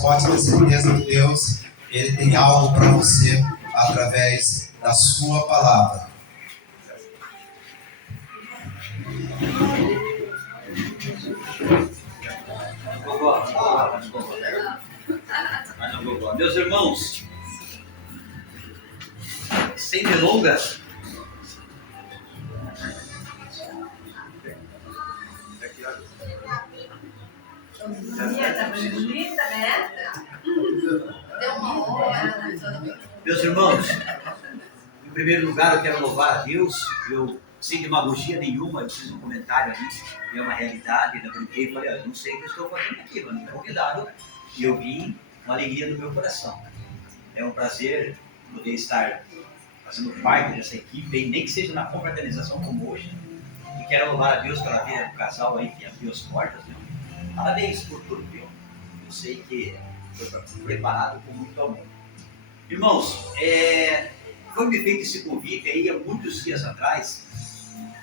pode ter certeza que Deus, Ele tem algo para você através da sua palavra. Meus irmãos, sem delongas, meus irmãos, em primeiro lugar eu quero louvar a Deus. Eu, sem demagogia nenhuma, eu fiz um comentário ali, e é uma realidade, ainda brinquei e falei, eu não sei o que eu estou fazendo aqui, mas me convidaram e eu vim com alegria no meu coração. É um prazer poder estar fazendo parte dessa equipe, nem que seja na confraternização como hoje, e quero louvar a Deus pela vida do casal aí que abriu as portas, né? Parabéns por tudo, viu? Eu sei que foi preparado com muito amor. Irmãos, foi me feito esse convite aí há muitos dias atrás,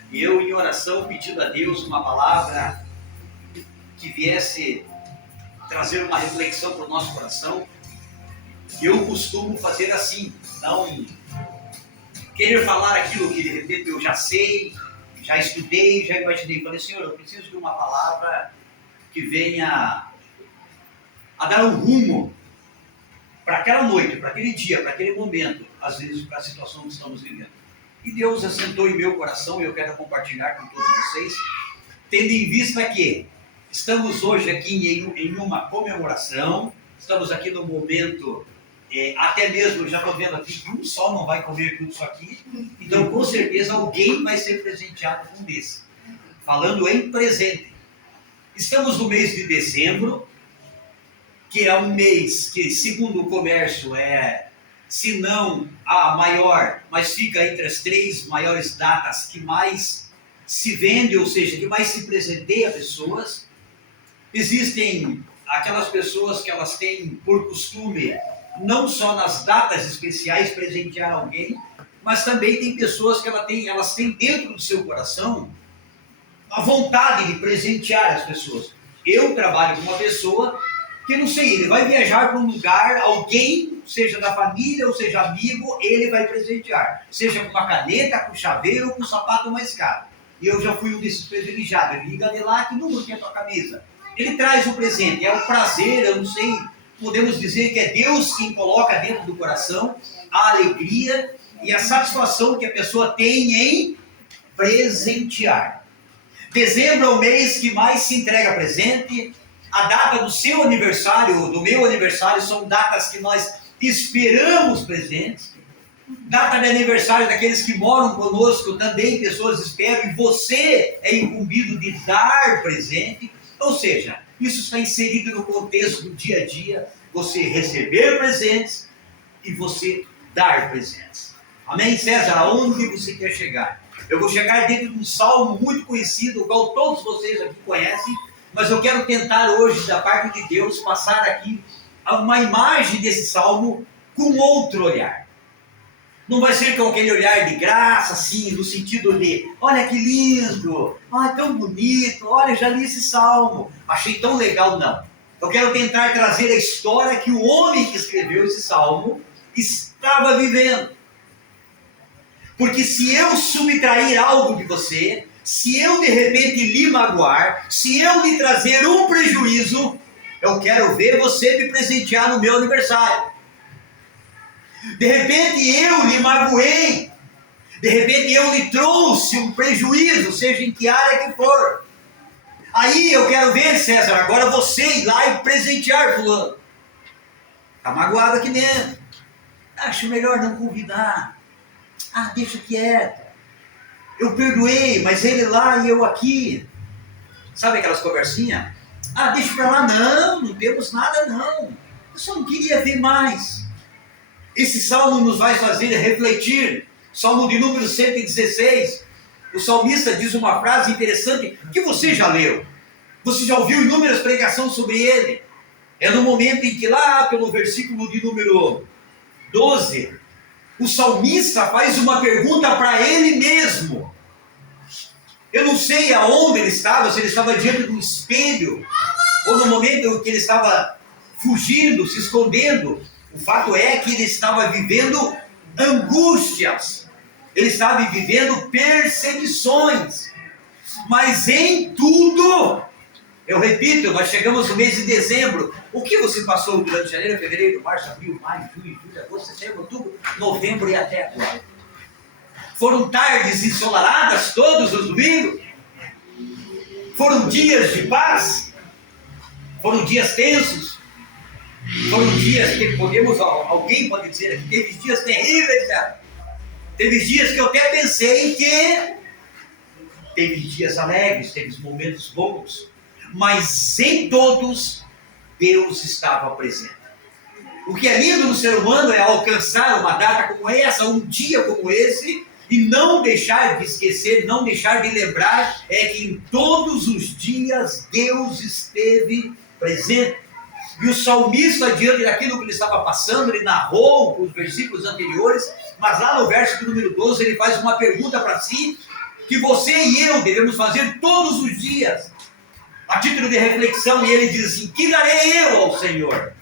e eu em oração pedindo a Deus uma palavra que viesse trazer uma reflexão para o nosso coração. Eu costumo fazer assim, não querer falar aquilo que de repente eu já sei, já estudei, já imaginei. Falei, Senhor, eu preciso de uma palavra que venha a dar um rumo para aquela noite, para aquele dia, para aquele momento, às vezes para a situação que estamos vivendo. E Deus assentou em meu coração e eu quero compartilhar com todos vocês, tendo em vista que estamos hoje aqui em uma comemoração, estamos aqui no momento, até mesmo, já estou vendo aqui que um só não vai comer tudo isso aqui, então com certeza alguém vai ser presenteado com esse. Falando em presente. Estamos no mês de dezembro, que é um mês que, segundo o comércio, se não a maior, mas fica entre as 3 maiores datas que mais se vende, ou seja, que mais se presenteia pessoas. Existem aquelas pessoas que elas têm por costume, não só nas datas especiais, presentear alguém, mas também tem pessoas que elas têm dentro do seu coração a vontade de presentear as pessoas. Eu trabalho com uma pessoa que, não sei, ele vai viajar para um lugar, alguém, seja da família ou seja amigo, ele vai presentear. Seja com uma caneta, com chaveiro ou com um sapato mais caro. E eu já fui um desses privilegiados. Ele liga de lá, que número que é a tua camisa? Ele traz o presente, é o prazer, eu não sei, podemos dizer que é Deus quem coloca dentro do coração a alegria e a satisfação que a pessoa tem em presentear. Dezembro é o mês que mais se entrega presente. A data do seu aniversário, do meu aniversário, são datas que nós esperamos presentes. Data de aniversário daqueles que moram conosco também, pessoas esperam, e você é incumbido de dar presente. Ou seja, isso está inserido no contexto do dia a dia, você receber presentes e você dar presentes. Amém, César? Aonde você quer chegar? Eu vou chegar dentro de um salmo muito conhecido, o qual todos vocês aqui conhecem, mas eu quero tentar hoje, da parte de Deus, passar aqui uma imagem desse salmo com outro olhar. Não vai ser com aquele olhar de graça, assim, no sentido de, olha que lindo, tão bonito, olha, já li esse salmo, achei tão legal, não. Eu quero tentar trazer a história que o homem que escreveu esse salmo estava vivendo. Porque se eu subtrair algo de você, se eu de repente lhe magoar, se eu lhe trazer um prejuízo, eu quero ver você me presentear no meu aniversário. De repente eu lhe magoei, de repente eu lhe trouxe um prejuízo, seja em que área que for. Aí eu quero ver, César, agora você ir lá e presentear fulano. Está magoado aqui dentro. Acho melhor não convidar. Deixa quieto. Eu perdoei, mas ele lá e eu aqui. Sabe aquelas conversinhas? Deixa pra lá, não temos nada não. Eu só não queria ver mais. Esse salmo nos vai fazer refletir. Salmo de número 116. O salmista diz uma frase interessante que você já leu. Você já ouviu inúmeras pregações sobre ele. É no momento em que lá pelo versículo de número 12, o salmista faz uma pergunta para ele mesmo. Eu não sei aonde ele estava, se ele estava diante de um espelho, ou no momento em que ele estava fugindo, se escondendo. O fato é que ele estava vivendo angústias, ele estava vivendo perseguições, mas em tudo, eu repito, nós chegamos no mês de dezembro. O que você passou durante janeiro, fevereiro, março, abril, maio, junho, julho, agosto, setembro, outubro, novembro e até agora? Foram tardes ensolaradas todos os domingos? Foram dias de paz? Foram dias tensos? Foram dias que alguém pode dizer aqui, teve dias terríveis, cara. Teve dias que eu até pensei que teve dias alegres, teve momentos bons, mas em todos Deus estava presente. O que é lindo no ser humano é alcançar uma data como essa, um dia como esse, e não deixar de esquecer, não deixar de lembrar, é que em todos os dias Deus esteve presente. E o salmista, diante daquilo que ele estava passando, ele narrou os versículos anteriores, mas lá no verso número 12 ele faz uma pergunta para si, que você e eu devemos fazer todos os dias, a título de reflexão, e ele diz assim: que darei eu ao Senhor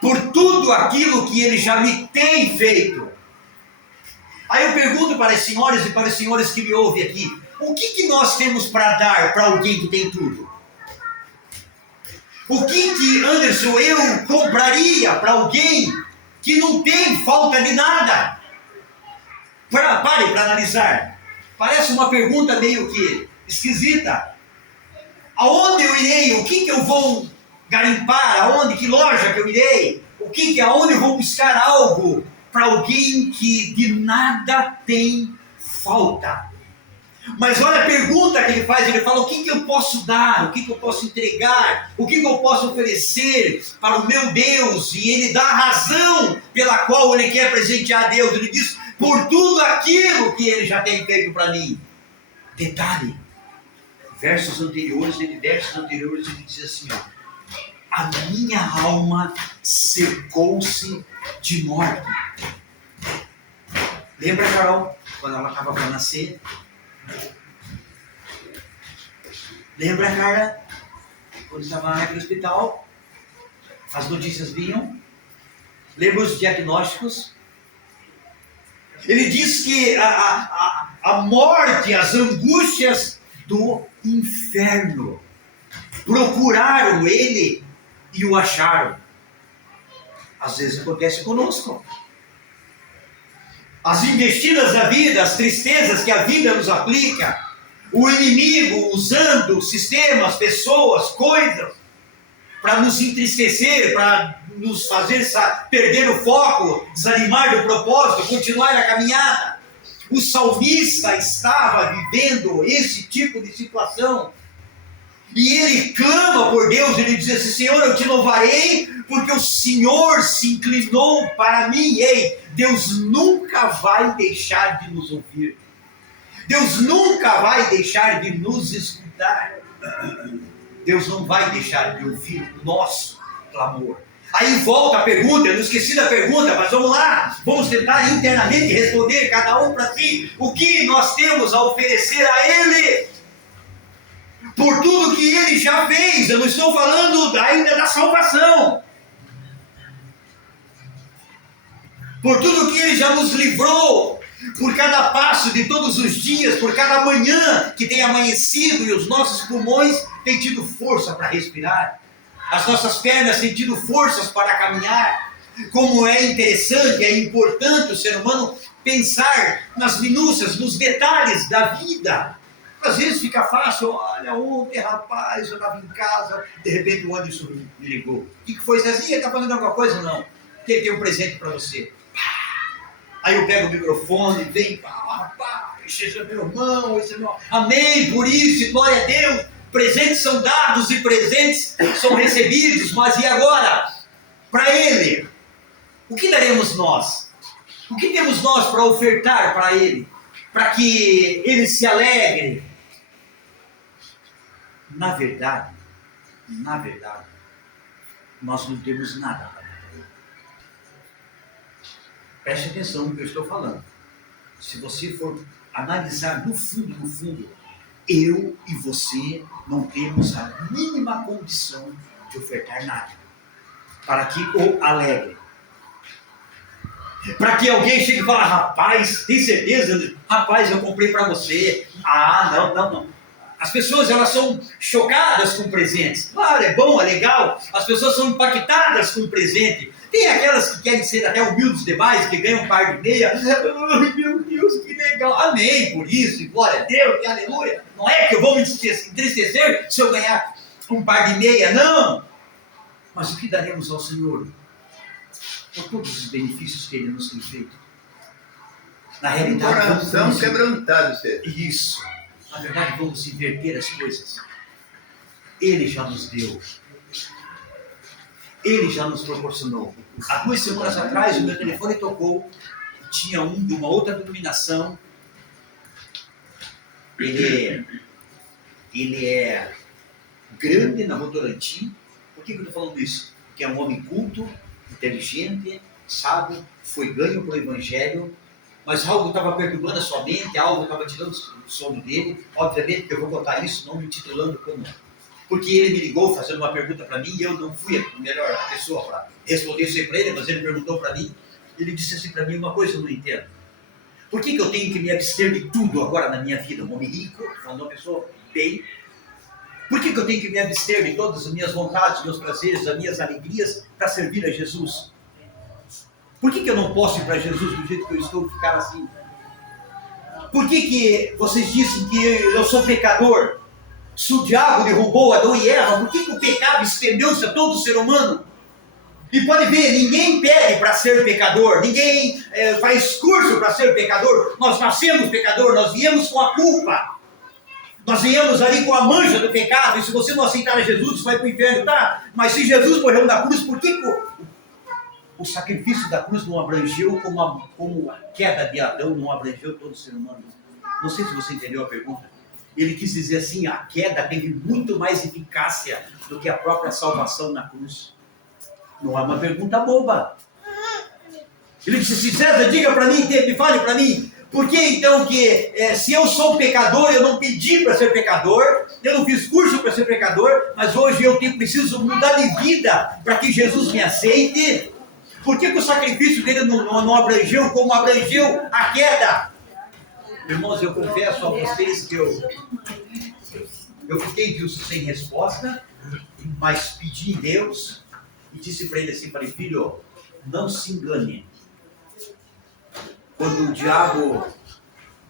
por tudo aquilo que ele já me tem feito? Aí eu pergunto para as senhoras e para os senhores que me ouvem aqui, o que nós temos para dar para alguém que tem tudo? O que Anderson, eu compraria para alguém que não tem falta de nada? Pare para analisar. Parece uma pergunta meio que esquisita. Aonde eu irei? O que eu vou garimpar? Aonde? Que loja que eu irei? Aonde eu vou buscar algo para alguém que de nada tem falta? Mas olha a pergunta que ele faz, ele fala: o que eu posso dar, o que eu posso entregar, o que eu posso oferecer para o meu Deus? E ele dá a razão pela qual ele quer presentear a Deus. Ele diz: por tudo aquilo que ele já tem feito para mim. Detalhe, versos anteriores ele diz assim, ó: a minha alma secou-se de morte. Lembra, Carol, quando ela estava para nascer? Lembra, Carla, quando estava naquele hospital, as notícias vinham? Lembra os diagnósticos? Ele diz que a morte, as angústias do inferno procuraram ele e o acharam. Às vezes acontece conosco. As investidas da vida, as tristezas que a vida nos aplica, o inimigo usando sistemas, pessoas, coisas, para nos entristecer, para nos fazer perder o foco, desanimar do propósito, continuar a caminhada. O salmista estava vivendo esse tipo de situação. E ele clama por Deus, ele diz assim: Senhor, eu te louvarei, porque o Senhor se inclinou para mim. Ei, Deus nunca vai deixar de nos ouvir. Deus nunca vai deixar de nos escutar. Deus não vai deixar de ouvir o nosso clamor. Aí volta a pergunta, eu não esqueci da pergunta, mas vamos lá, vamos tentar internamente responder, cada um para si, o que nós temos a oferecer a Ele, por tudo que Ele já fez. Eu não estou falando ainda da salvação, por tudo que Ele já nos livrou, por cada passo de todos os dias, por cada manhã que tem amanhecido e os nossos pulmões têm tido força para respirar, as nossas pernas têm tido forças para caminhar. Como é interessante, é importante o ser humano pensar nas minúcias, nos detalhes da vida. Às vezes fica fácil: olha, ontem, rapaz, eu estava em casa, de repente o Anderson me ligou. O que foi, Zezinha? Está fazendo alguma coisa ou não? Tem um presente para você. Aí eu pego o microfone, vem, rapaz, esse é meu irmão, esse é meu... Amém por isso, glória a Deus. Presentes são dados e presentes são recebidos, mas e agora? Para Ele, o que daremos nós? O que temos nós para ofertar para Ele? Para que Ele se alegre? Na verdade, nós não temos nada para Ele. Preste atenção no que eu estou falando. Se você for analisar no fundo, eu e você não temos a mínima condição de ofertar nada, para que o alegre. Para que alguém chegue e fale: rapaz, tem certeza? Rapaz, eu comprei para você. Ah, não. As pessoas, elas são chocadas com presentes. Claro, é bom, é legal. As pessoas são impactadas com o presente. Tem aquelas que querem ser até humildes demais, que ganham um par de meia. Ai, meu Deus, que legal. Amém por isso, e glória a Deus, e aleluia. Não é que eu vou me entristecer se eu ganhar um par de meia, não. Mas o que daremos ao Senhor por todos os benefícios que Ele nos tem feito? Na realidade, coração quebrantado, você. Isso. Na verdade, vamos inverter as coisas. Ele já nos deu. Ele já nos proporcionou. Há 2 semanas atrás, o meu telefone tocou. Tinha um de uma outra denominação. Ele é grande na Votorantim. Por que eu estou falando isso? Porque é um homem culto, inteligente, sábio, foi ganho pelo Evangelho, mas algo estava perturbando a sua mente, algo estava tirando o sono dele. Obviamente que eu vou contar isso, não me intitulando como... Porque ele me ligou fazendo uma pergunta para mim e eu não fui a melhor pessoa para responder isso para ele, mas ele perguntou para mim. Ele disse assim para mim: uma coisa eu não entendo. Por que eu tenho que me abster de tudo agora na minha vida? Um homem rico, uma pessoa bem. Por que eu tenho que me abster de todas as minhas vontades, meus prazeres, as minhas alegrias para servir a Jesus? Por que eu não posso ir para Jesus do jeito que eu estou e ficar assim? Por que vocês dizem que eu sou pecador? Se o diabo derrubou Adão e Eva, por que o pecado estendeu-se a todo ser humano? E pode ver, ninguém pede para ser pecador, ninguém faz curso para ser pecador. Nós nascemos pecador, nós viemos com a culpa. Nós viemos ali com a mancha do pecado, e se você não aceitar Jesus, você vai para o inferno, tá? Mas se Jesus morreu na cruz, por que o sacrifício da cruz não abrangeu como a queda de Adão não abrangeu todo ser humano? Não sei se você entendeu a pergunta. Ele quis dizer assim: a queda teve muito mais eficácia do que a própria salvação na cruz. Não é uma pergunta boba. Ele disse assim: César, diga para mim, me fale para mim, por que então que se eu sou pecador, eu não pedi para ser pecador, eu não fiz curso para ser pecador, mas hoje eu preciso mudar de vida para que Jesus me aceite? Por que o sacrifício dele não abrangeu como abrangeu a queda? Irmãos, eu confesso a vocês que eu fiquei sem resposta, mas pedi em Deus e disse para ele assim: falei, filho, não se engane. Quando o diabo,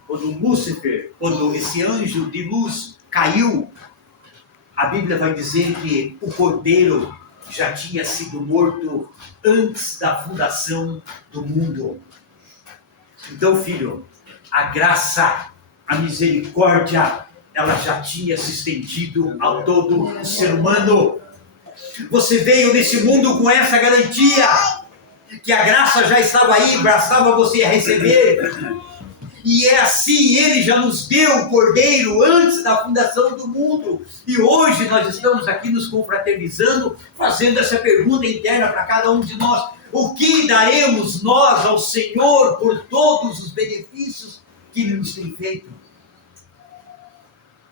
quando Lúcifer, quando esse anjo de luz caiu, a Bíblia vai dizer que o cordeiro já tinha sido morto antes da fundação do mundo. Então, filho, a graça, a misericórdia, ela já tinha se estendido a todo o ser humano. Você veio nesse mundo com essa garantia, que a graça já estava aí, bastava você a receber. E é assim, Ele já nos deu o Cordeiro antes da fundação do mundo. E hoje nós estamos aqui nos confraternizando, fazendo essa pergunta interna para cada um de nós: o que daremos nós ao Senhor por todos os benefícios que Ele nos tem feito?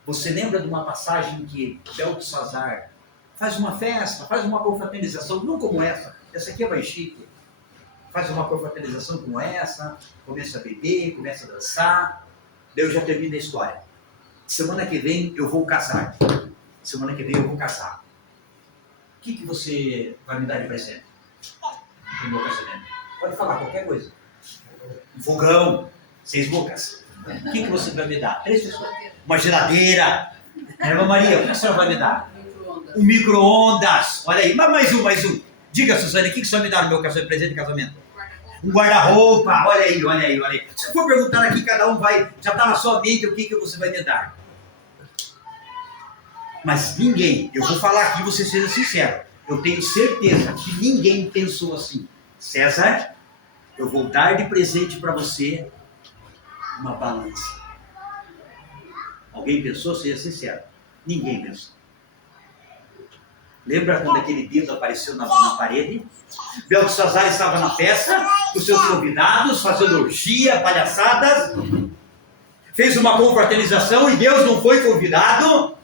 Você lembra de uma passagem que Beltesazar faz uma festa, faz uma confraternização, não como essa aqui é mais chique. Faz uma confraternização como essa, começa a beber, começa a dançar. Daí eu já termino a história. Semana que vem eu vou casar. Semana que vem eu vou casar. O que você vai me dar de presente no meu casamento? Pode falar qualquer coisa. Um fogão, 6 bocas. O que você vai me dar? 3 pessoas. Uma geladeira. Irmã Maria, o que a senhora vai me dar? Um micro-ondas. Olha aí, mais um. Diga, Suzane, o que você vai me dar no meu casamento, presente de casamento? Um guarda-roupa. Olha aí. Se for perguntar aqui, cada um vai, já está na sua mente o que você vai me dar. Mas ninguém, eu vou falar aqui, você seja sincero, eu tenho certeza que ninguém pensou assim: César, eu vou dar de presente para você uma balança. Alguém pensou? Seja sincero. Ninguém pensou. Lembra quando aquele dedo apareceu na parede? Beltesazar estava na festa, com seus convidados, fazendo orgia, palhaçadas. Fez uma confraternização e Deus não foi convidado.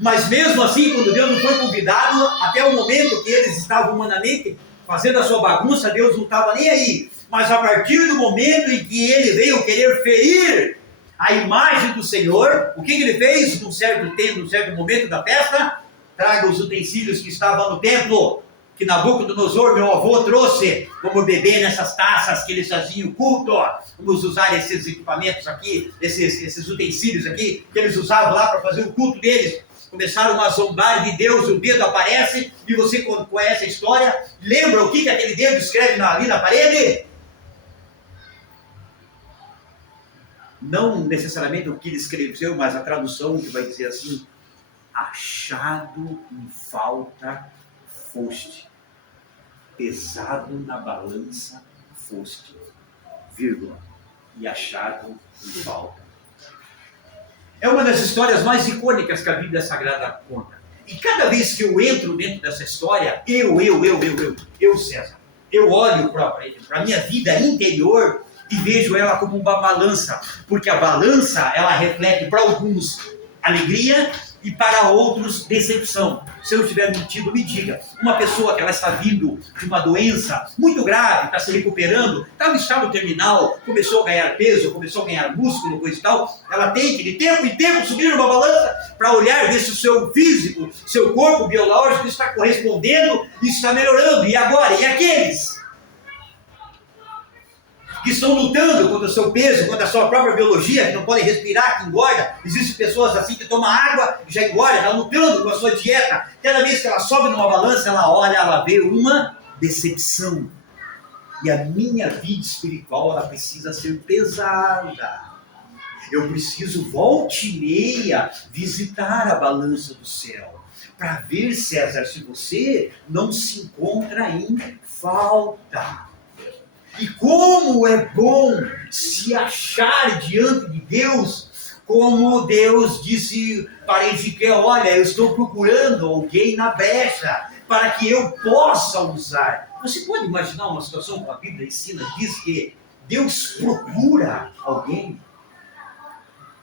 Mas mesmo assim, quando Deus não foi convidado, até o momento que eles estavam humanamente fazendo a sua bagunça, Deus não estava nem aí. Mas a partir do momento em que ele veio querer ferir a imagem do Senhor, o que ele fez num certo tempo, num certo momento da festa? Traga os utensílios que estavam no templo, que Nabucodonosor, meu avô, trouxe, vamos beber nessas taças que eles faziam culto, vamos usar esses equipamentos aqui, esses utensílios aqui, que eles usavam lá para fazer o culto deles. Começaram a zombar de Deus, o dedo aparece, e você conhece a história, lembra o que aquele dedo escreve ali na parede? Não necessariamente o que ele escreveu, mas a tradução que vai dizer assim: achado em falta foste, pesado na balança foste, vírgula, e achado em falta. É uma das histórias mais icônicas que a Bíblia Sagrada conta. E cada vez que eu entro dentro dessa história, eu, César, eu olho para a minha vida interior e vejo ela como uma balança. Porque a balança, ela reflete para alguns alegria e para outros decepção. Se eu estiver mentindo, me diga. Uma pessoa que ela está vindo de uma doença muito grave, está se recuperando, está no estado terminal, começou a ganhar peso, começou a ganhar músculo, coisa e tal, ela tem que de tempo em tempo subir numa balança para olhar, ver se o seu físico, seu corpo biológico está correspondendo e está melhorando. E agora? E aqueles que estão lutando contra o seu peso, contra a sua própria biologia, que não podem respirar, que engorda? Existem pessoas assim que tomam água e já engorda, está lutando com a sua dieta. Cada vez que ela sobe numa balança, ela olha, ela vê uma decepção. E a minha vida espiritual, ela precisa ser pesada. Eu preciso, volta e meia, visitar a balança do céu, para ver, César, se você não se encontra em falta. E como é bom se achar diante de Deus, como Deus disse para Ezequiel: olha, eu estou procurando alguém na brecha, para que eu possa usar. Você pode imaginar uma situação que a Bíblia ensina, diz que Deus procura alguém?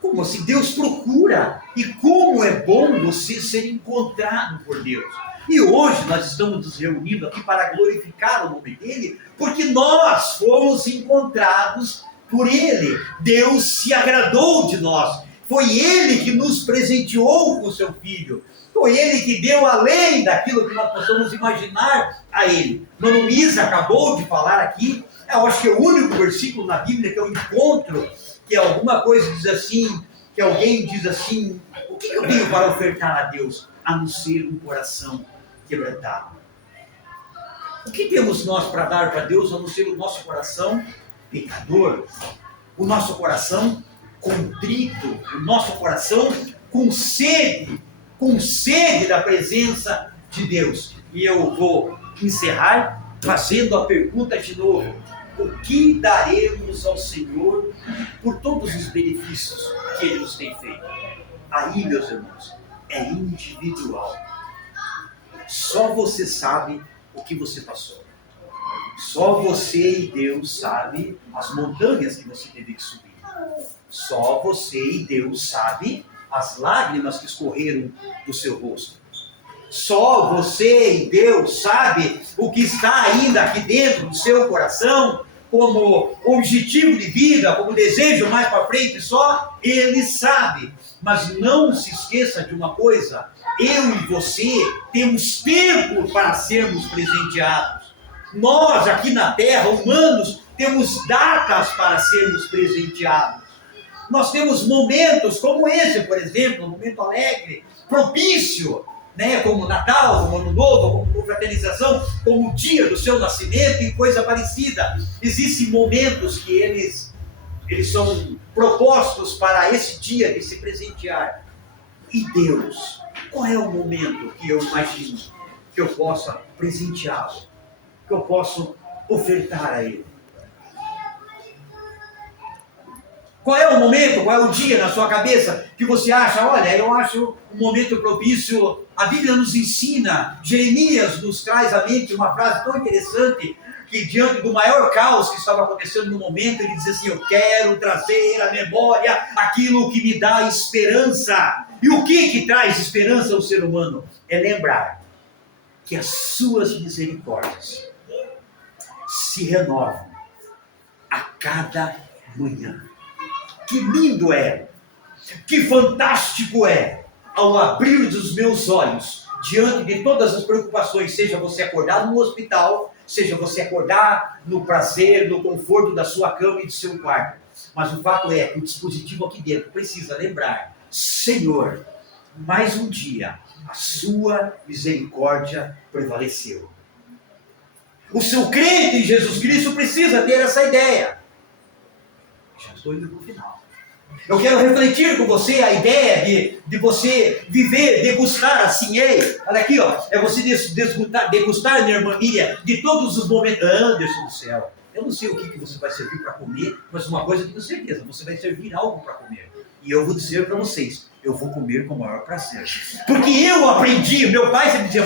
Como assim? Deus procura. E como é bom você ser encontrado por Deus. E hoje nós estamos nos reunindo aqui para glorificar o nome dele, porque nós fomos encontrados por ele. Deus se agradou de nós. Foi ele que nos presenteou com o seu filho. Foi ele que deu além daquilo que nós possamos imaginar a ele. Mano Misa acabou de falar aqui, eu acho que é o único versículo na Bíblia que eu encontro que alguma coisa diz assim, que alguém diz assim: o que eu tenho para ofertar a Deus, a não ser um coração quebrantado? O que temos nós para dar para Deus, a não ser o nosso coração pecador, o nosso coração contrito, o nosso coração com sede da presença de Deus? E eu vou encerrar fazendo a pergunta de novo: o que daremos ao Senhor por todos os benefícios que Ele nos tem feito? Aí, meus irmãos, é individual. Só você sabe o que você passou. Só você e Deus sabe as montanhas que você teve que subir. Só você e Deus sabe as lágrimas que escorreram do seu rosto. Só você e Deus sabe o que está ainda aqui dentro do seu coração como objetivo de vida, como desejo mais para frente. Só Ele sabe. Mas não se esqueça de uma coisa: eu e você temos tempo para sermos presenteados. Nós aqui na terra, humanos, temos datas para sermos presenteados. Nós temos momentos como esse, por exemplo, um momento alegre, propício, né, como Natal, como Ano Novo, como confraternização, como o dia do seu nascimento e coisa parecida. Existem momentos que eles são propostos para esse dia de se presentear. E Deus, qual é o momento que eu imagino que eu possa presenteá-lo, que eu possa ofertar a Ele? Qual é o momento, qual é o dia na sua cabeça que você acha: olha, eu acho um momento propício? A Bíblia nos ensina, Jeremias nos traz à mente uma frase tão interessante, que diante do maior caos que estava acontecendo no momento, ele diz assim: eu quero trazer à memória aquilo que me dá esperança. E o que traz esperança ao ser humano? É lembrar que as suas misericórdias se renovam a cada manhã. Que lindo é, que fantástico é, ao abrir dos meus olhos, diante de todas as preocupações, seja você acordar no hospital, seja você acordar no prazer, no conforto da sua cama e do seu quarto. Mas o fato é que o dispositivo aqui dentro precisa lembrar: Senhor, mais um dia, a sua misericórdia prevaleceu. O seu crente em Jesus Cristo precisa ter essa ideia. Já estou indo para o final. Eu quero refletir com você a ideia de você viver, degustar assim, olha aqui, ó, é você degustar, minha irmã Miriam, de todos os momentos. Anderson do céu, eu não sei o que você vai servir para comer, mas uma coisa eu tenho certeza, você vai servir algo para comer. E eu vou dizer para vocês, eu vou comer com o maior prazer. Porque eu aprendi, meu pai sempre dizia,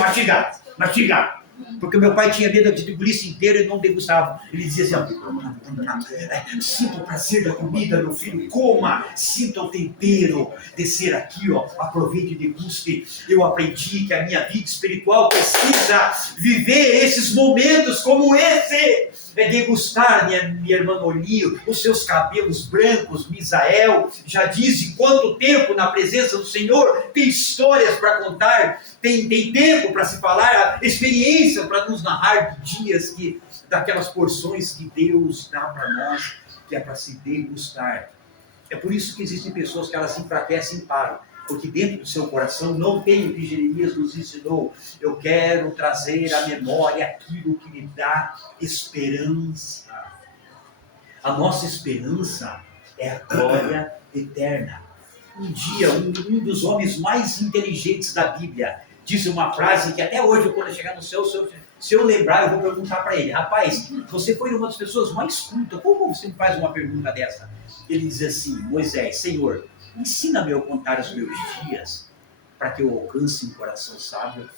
mastiga. Porque meu pai tinha medo de polícia inteira e não degustava. Ele dizia assim, sinta o prazer da comida, meu filho, coma, sinta o tempero, descer aqui, ó, aproveite e deguste. Eu aprendi que a minha vida espiritual precisa viver esses momentos como esse. É degustar, minha irmã Olio, os seus cabelos brancos. Misael já disse quanto tempo na presença do Senhor, tem histórias para contar, tem tempo para se falar, experiência para nos narrar de dias daquelas porções que Deus dá para nós, que é para se degustar. É por isso que existem pessoas que elas enfraquecem e param, porque dentro do seu coração não tem o que Jeremias nos ensinou. Eu quero trazer à memória aquilo que me dá esperança. A nossa esperança é a glória eterna. Um dia, um dos homens mais inteligentes da Bíblia disse uma frase que até hoje, quando eu chegar no céu, se eu lembrar, eu vou perguntar para ele: rapaz, você foi uma das pessoas mais cultas, como você me faz uma pergunta dessa? Ele diz assim: Moisés, Senhor, ensina-me a contar os meus dias, para que eu alcance um coração sábio.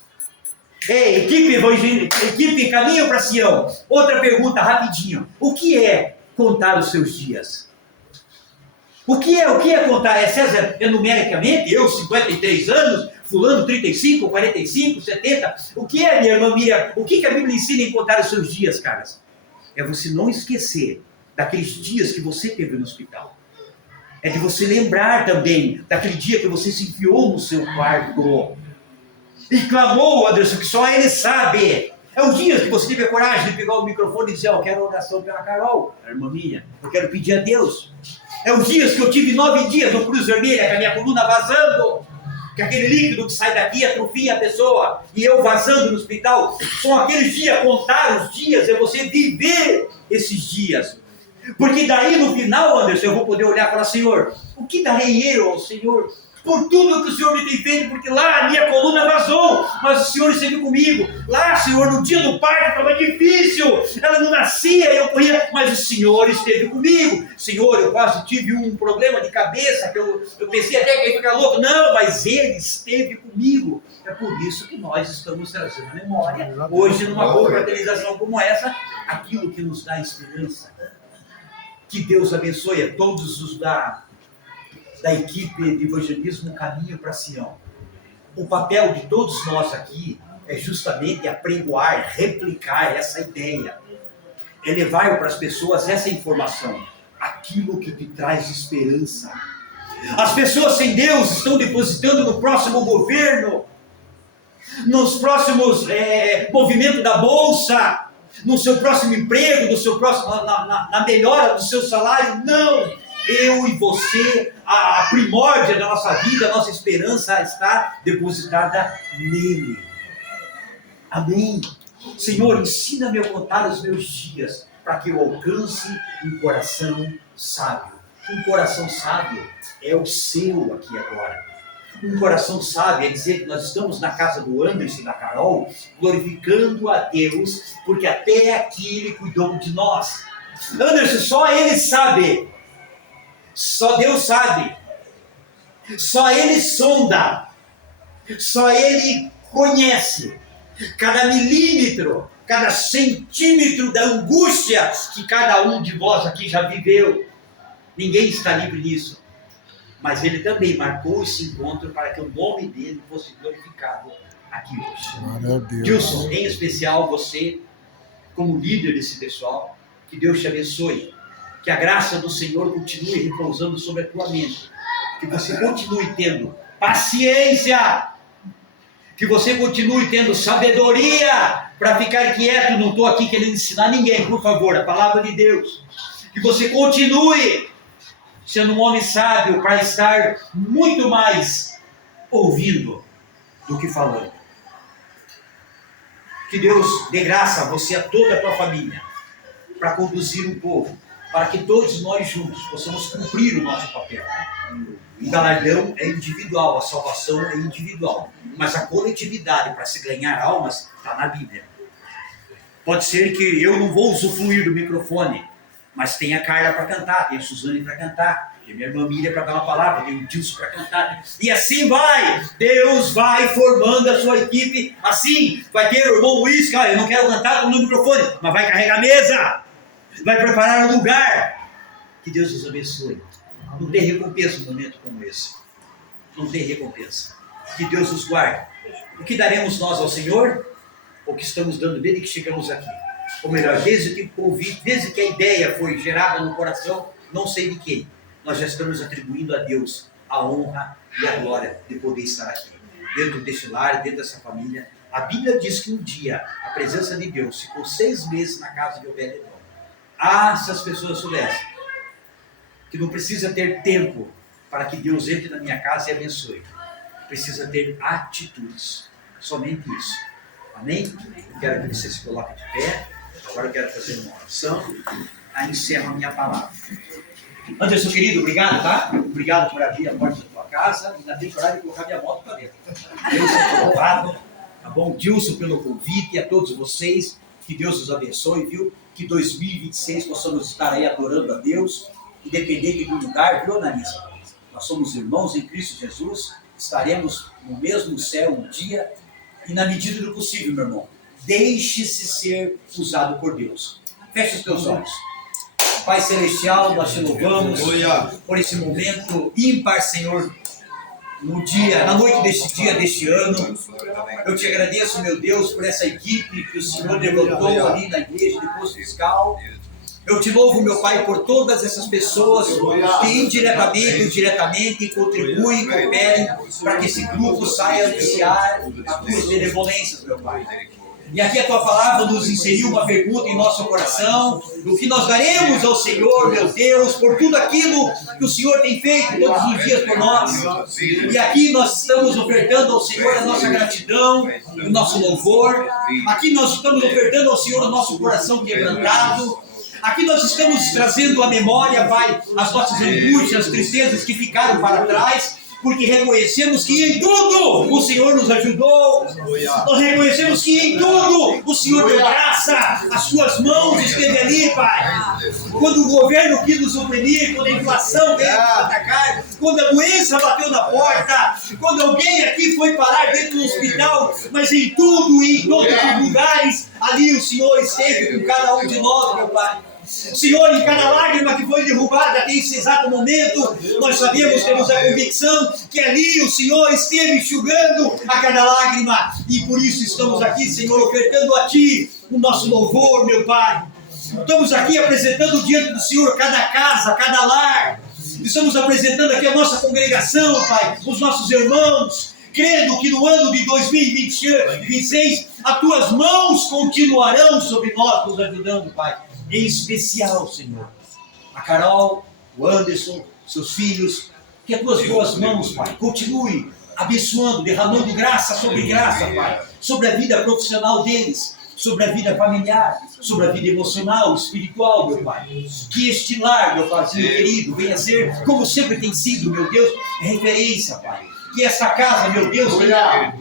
Ei, equipe Caminho para Sião. Outra pergunta, rapidinho. O que é contar os seus dias? O que é contar? É César, numericamente, eu 53 anos, fulano 35, 45, 70. O que é, minha irmã Miriam? O que a Bíblia ensina em contar os seus dias, caras? É você não esquecer daqueles dias que você teve no hospital. É de você lembrar também daquele dia que você se enfiou no seu quarto e clamou, Anderson, que só ele sabe. É o dia que você teve a coragem de pegar o microfone e dizer: eu quero oração pela Carol, irmã minha, eu quero pedir a Deus. É os dias que eu tive 9 dias no Cruz Vermelha, com a minha coluna vazando, que aquele líquido que sai daqui atrofia a pessoa, e eu vazando no hospital. São aqueles dias, contar os dias, é você viver esses dias. Porque daí no final, Anderson, eu vou poder olhar e falar: Senhor, o que darei eu ao Senhor por tudo que o Senhor me tem feito? Porque lá a minha coluna vazou, mas o Senhor esteve comigo. Lá, Senhor, no dia do parto estava difícil, ela não nascia, eu corria, mas o Senhor esteve comigo. Senhor, eu quase tive um problema de cabeça, que eu pensei até que ia ficar louco. Não, mas Ele esteve comigo. É por isso que nós estamos trazendo à memória, hoje numa confraternização como essa, aquilo que nos dá esperança. Que Deus abençoe a todos os da equipe de evangelismo Caminho para Sião. O papel de todos nós aqui é justamente apregoar, replicar essa ideia, é levar para as pessoas essa informação, aquilo que te traz esperança. As pessoas sem Deus estão depositando no próximo governo, nos próximos movimentos da bolsa, no seu próximo emprego, no seu próximo, na melhora do seu salário. Não! Eu e você, a primórdia da nossa vida, a nossa esperança está depositada nele. Amém. Senhor, ensina-me a contar os meus dias, para que eu alcance um coração sábio. Um coração sábio é o seu aqui agora. Um coração sábio é dizer que nós estamos na casa do Anderson e da Carol, glorificando a Deus, porque até aqui Ele cuidou de nós. Anderson, só Ele sabe. Só Deus sabe, só Ele sonda, só Ele conhece cada milímetro, cada centímetro da angústia que cada um de vós aqui já viveu. Ninguém está livre disso. mas ele também marcou esse encontro para que o nome dele fosse glorificado aqui hoje. Glória a Deus. Gilson, em especial você, como líder desse pessoal, que Deus te abençoe, que a graça do Senhor continue repousando sobre a tua mente, que você continue tendo paciência, que você continue tendo sabedoria para ficar quieto. Não estou aqui querendo ensinar ninguém, por favor, a palavra de Deus. Que você continue sendo um homem sábio para estar muito mais ouvindo do que falando. Que Deus dê graça a você e a toda a tua família para conduzir um povo, para que todos nós juntos possamos cumprir o nosso papel. O galardão é individual, a salvação é individual, mas a coletividade para se ganhar almas está na Bíblia. Pode ser que eu não vou usufruir do microfone, mas tem a Carla para cantar, tem a Suzane para cantar, tem a minha irmã Miriam para dar uma palavra, tem o Dilson para cantar, e assim vai. Deus vai formando a sua equipe assim. Vai ter o irmão Luiz, cara, eu não quero cantar no microfone, mas vai carregar a mesa, vai preparar o lugar. Que Deus os abençoe. Não tem recompensa num momento como esse. Não tem recompensa. Que Deus os guarde. O que daremos nós ao Senhor? O que estamos dando desde que chegamos aqui. Ou melhor, desde que ouvi, desde que a ideia foi gerada no coração, não sei de quem, nós já estamos atribuindo a Deus a honra e a glória de poder estar aqui, dentro deste lar, dentro dessa família. A Bíblia diz que um dia a presença de Deus ficou 6 meses na casa de Obed-Edom. Se as pessoas soubessem que não precisa ter tempo para que Deus entre na minha casa e abençoe. Precisa ter atitudes. Somente isso. Amém? Eu quero que você se coloque de pé. Agora eu quero fazer uma oração. Aí encerro a minha palavra. Anderson, querido, obrigado, tá? Obrigado por abrir a porta da tua casa. Ainda tem coragem de colocar minha moto para dentro. Deus seja louvado. Tá bom? Dilson, pelo convite, e a todos vocês. Que Deus os abençoe, viu? Que 2026 possamos estar aí adorando a Deus. Independente do lugar, viu, Ananissa? Nós somos irmãos em Cristo Jesus, estaremos no mesmo céu um dia, e na medida do possível, meu irmão, deixe-se ser usado por Deus. Feche os teus olhos. Pai Celestial, nós te louvamos por esse momento ímpar, Senhor, na noite deste dia, deste ano. Eu te agradeço, meu Deus, por essa equipe que o Senhor levantou ali na igreja de Poço Fiscal. Eu te louvo, meu Pai, por todas essas pessoas que indiretamente ou diretamente contribuem, cooperem para que esse grupo saia a anunciar as tuas benevolências, meu Pai. E aqui a tua palavra nos inseriu uma pergunta em nosso coração, do que nós daremos ao Senhor, meu Deus, por tudo aquilo que o Senhor tem feito todos os dias por nós. E aqui nós estamos ofertando ao Senhor a nossa gratidão, o nosso louvor. Aqui nós estamos ofertando ao Senhor o nosso coração quebrantado. Aqui nós estamos trazendo à memória, Pai, as nossas angústias, as tristezas que ficaram para trás, porque reconhecemos que em tudo o Senhor nos ajudou. Nós reconhecemos que em tudo o Senhor deu graça, as suas mãos esteve ali, Pai. Quando o governo quis nos oprimir, quando a inflação veio nos atacar, quando a doença bateu na porta, quando alguém aqui foi parar dentro do hospital, mas em tudo e em todos os lugares, ali o Senhor esteve com cada um de nós, meu Pai. Senhor, em cada lágrima que foi derrubada até esse exato momento, nós sabemos, temos a convicção que ali o Senhor esteve enxugando a cada lágrima, e por isso estamos aqui, Senhor, ofertando a Ti o nosso louvor, meu Pai. Estamos aqui apresentando diante do Senhor cada casa, cada lar. Estamos apresentando aqui a nossa congregação, Pai, os nossos irmãos, crendo que no ano de 2026 as Tuas mãos continuarão sobre nós, nos ajudando, Pai. Em especial, Senhor, a Carol, o Anderson, seus filhos, que as Tuas boas mãos, Pai, continue abençoando, derramando graça, Pai, sobre a vida profissional deles, sobre a vida familiar, sobre a vida emocional, espiritual, meu Pai. Que este lar, meu Paizinho querido, venha ser, como sempre tem sido, meu Deus, referência, Pai. Que essa casa, meu Deus, tenha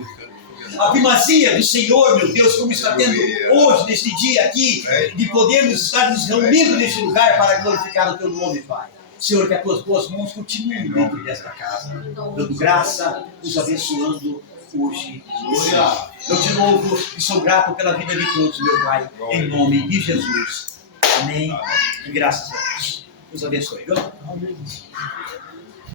a primazia do Senhor, meu Deus, como está tendo hoje, neste dia aqui, de podermos estar nos reunindo neste lugar para glorificar o Teu nome, Pai. Senhor, que as Tuas boas mãos continuem dentro desta casa, dando graça, nos abençoando hoje. Eu te louvo e sou grato pela vida de todos, meu Pai, em nome de Jesus. Amém. E graças a Deus. Nos abençoe. Viu?